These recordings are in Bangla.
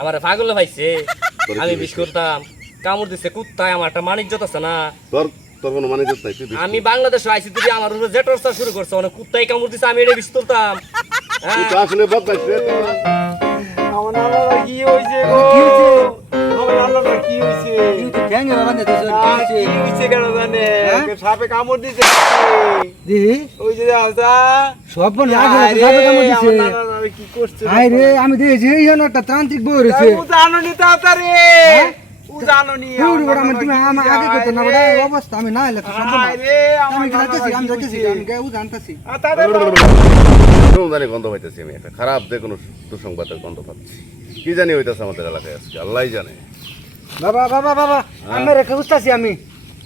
আমার পাগলে ভাইছে আমি? বিষ করতাম। কামড় দিছে কুত্তায় আমার একটা মানিজ্যত আছে না। তোর তোর কোনো নাই আমি বাংলাদেশে আইসি তুই আমার উপরে যে টর্চার শুরু করছে অনেক কুত্তায় কামড় দিছে আমি এটা বিষ তুলতাম হ্যাঁ। তো আসলে বদলাইছ রে তুই। না। আমার কি হইছে গো? আমার আল্লাহর কি হইছে? তুই তো ঠ্যাং এবার কি হইছে? কেন জানে? সাপে কামড় দিছে দিহি, ওই যে আসা সব বনে সাপে কামড় দিছে। কি করছে? হায় রে, আমি দেখেছি এই জন্য একটা তান্ত্রিক বই রয়েছে। ও জানো নি তাড়াতাড়ি ও জানো নি দৌড় বড় আমার তুমি আমার আগে করতে না বড় অবস্থা আমি না এলে তো সব না। রে আমি নানার আমি কি আমি গায়ে জানতেছি আহ, তাড়াতাড়ি জানি গন্ধ পাইতেছি আমি একটা খারাপ যে কোনো দুঃসংবাদের গন্ধ পাচ্ছি। কি জানি হইতেছে আমাদের এলাকায় আজকে আল্লাহ জানে। বাবা বাবা বাবা আমি রেখে বুঝতেছি আমি।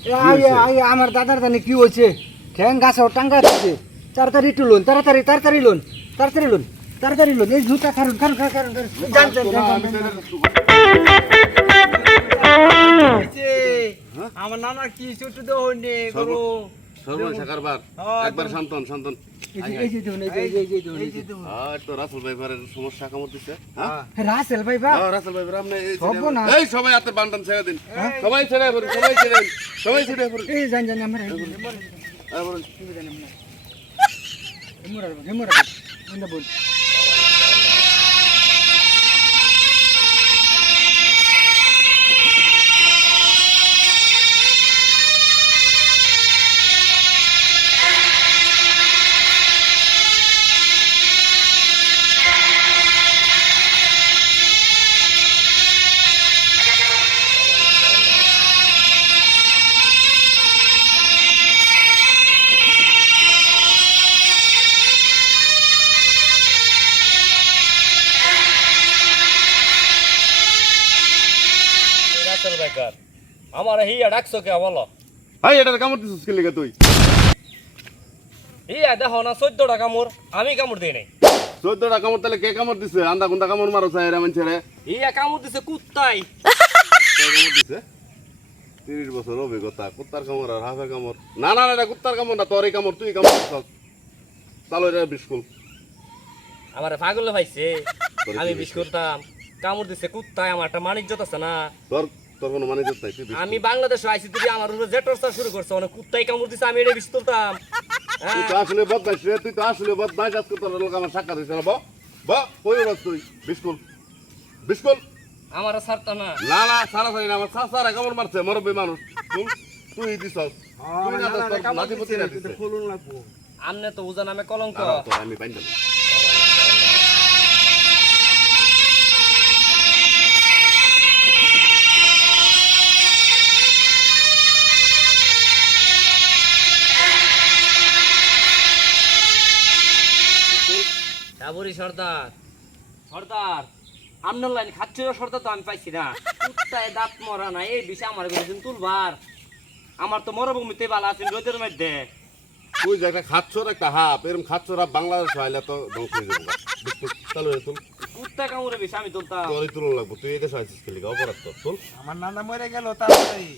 এ, আই, আই, আমার দাদার জানি কি হয়েছে ঠ্যাং গাছ টাঙ্গা আছে তাড়াতাড়ি একটু লোন তাড়াতাড়ি তাড়াতাড়ি লোন তাড়াতাড়ি লোন তাড়াতাড়ি লোন এই জুতা কারণ কারণ কারণ জান? আমার নানার কি ছোট তো হইনি গরু সর্বনাশ কারবার হ্যাঁ, একবার শান্তন শান্তন। রাসেল সমস্যা কামড় হ্যাঁ? রাসেল ভাই হ্যাঁ, এই সবাই হাতে বান্ডন ছেড়ে দিন। সবাই ছেড়ে পড়ুন সবাই ছেড়ে সবাই ছেড়ে পড়ুন। এই জান জান আমার বল রাতের বেকার। আমার হিয়া ডাকছো কে বলো? হাই এটা কামড় দিছিস কি লিগে তুই? হিয়া দেখো না চোদ্দটা কামড় আমি কামড় দিই নাই। চোদ্দটা কামড় তাহলে কে কামড় দিছে? আন্দা গুন্দা কামড় মারো চাই রে। ছেড়ে হিয়া কামড় দিছে কুত্তাই। কামড় দিছে? তিরিশ বছর অভিজ্ঞতা কুত্তার কামড় আর হাফের কামড়। না না না এটা কুত্তার কামড় না তোরই কামড় তুই কামড় দিছস চালো এটা বিস্কুল আমার পাগলে ভাইছে কি আমি? বিষ কামড় দিছে কুত্তায় আমার একটা মানিজ্যত আছে না। তোর তোর কোনো মানে নাই তুই আমি বাংলাদেশে আইসি তুই আমার উপরে যে টর্চার শুরু করছে অনেক কুত্তাই কামড় দিছে আমি এটা তুলতাম। তুই হ্যাঁ। তো আসলে বদমাইশ রে তুই তো আসলে বদমাইশ আজকে তোর লোক আমার সাক্ষাৎ হয়েছে না ব ব কই রস তুই? বিস্কুল বিস্কুল আমার না। না না সারা সারি না আমার সারা কামড় মারছে মরব্বী মানুষ। তুই তুই দিছস। তুই না তোর নাতিপতি না। আমনে তো উজা নামে কলঙ্ক। আমি ডাবুরি সর্দার সর্দার আপনার লাইন খাচ্ছিল সর্দার তো আমি পাইছি না কুত্তায় দাঁত মরা না এই বিষয় আমার বেশি তুলবার আমার তো মরুভূমিতে বালা আছে রোদের মধ্যে তুই যে একটা খাচ্ছর একটা হাফ এরকম খাচ্ছর হাফ বাংলাদেশ হইলে তো ধ্বংস হয়ে যাব চালু রে তুল কুত্তা কামড়ে বেশি আমি তুলতাম তোরই তুলন লাগবো তুই এদেশে আছিস খেলি অপরাধ তো তুল আমার নানা মরে গেল তাড়াতাড়ি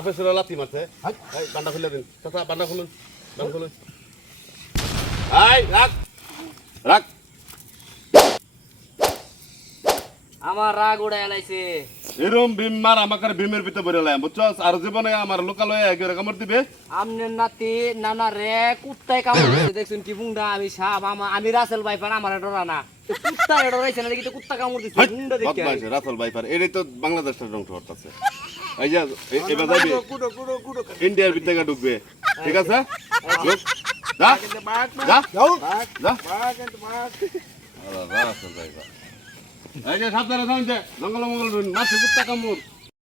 হাফে ছিল লাতি মারছে বান্ডা খুলে দিন। চাচা বান্ডা খুলুন বান্ডা খুলুন। রাখ রাখ। আমার রাগ এরম ভীম মার আমাকে ভীমের ভিতরে বেরো লাম বুঝছস? আর জীবনে আমার লোকালয়ে কামড় দিবে আমনের নাতি নানা রে কুত্তায় কামড়ে দেখছেন কি বুংডা আমি সাপ আমা আমি রাসেল ভাইপার আমার ডরা না। কুত্তা ডরাইছে না তো কুত্তা কামড় দিছে বুংডা দেখি রাসেল ভাইপার এটাই তো বাংলাদেশের এই যে এ- এবার যাবি? ইন্ডিয়ার ভিতরে ঢুকবে। ঠিক আছে? ঢুক। যা। যা। যা। সাবধানে জঙ্গল মঙ্গল মাছি কুত্তা কামড়।